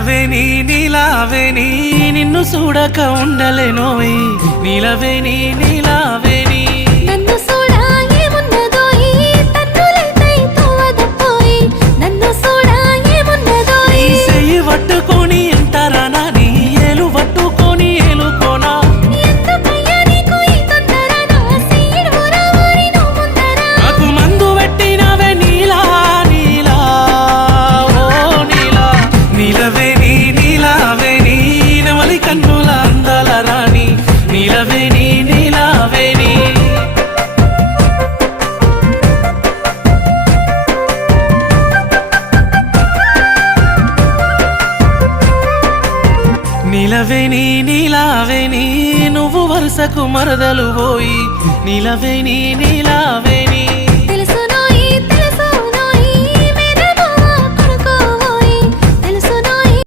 నిలవేని నీలావేని నిన్ను చూడక ఉండలేనోయ్ నిలవేని నీలావేని నన్ను చూడా ఏమున్నదోయ్ తన్నులైతే తోవదపోయ్ నన్ను చూడా ఏమున్నదోయ్ నీ చెయ్యి పట్టుకొని ఎంతరానా నీ ఏలు పట్టుకొని ఏలుకోనా ఎందుకయ్యా నీకు ఈ తొందర నా సీడు ఊరవారి నువ్వు ముందర నాకు మందు పెట్టినవే నీలా నీలా ఓ నీలా నిలవేని నీలావేని నెమలి కన్నుల అందాల రాణి నిలవేని నీలావేని నిలవేని నీలావేని నువ్వు వరుసకు మరదలు పోయి నిలవేని నీలావేని